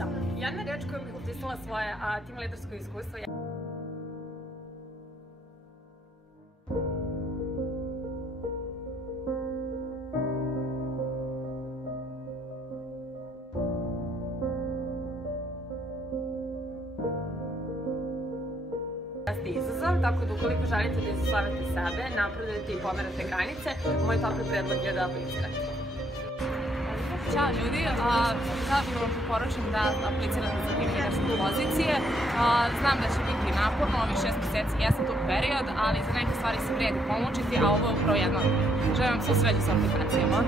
Da, jedna reč kojom bih opisala svoje tim lidersko iskustvo je izazov, tako da ukoliko želite da izoslavate sebe, napredujete i pomerate granice, moj topli predlog je da aplicirate. Ćao ljudi, sada bih vam preporučim da aplicirate za tim liderske pozicije. Znam da će biti naporno, ovih 6 meseci jeste tu period, ali za neke stvari se vredi pomučiti, a ovo je upravo jedna. Želim vam sve sreće sa aplikacijama.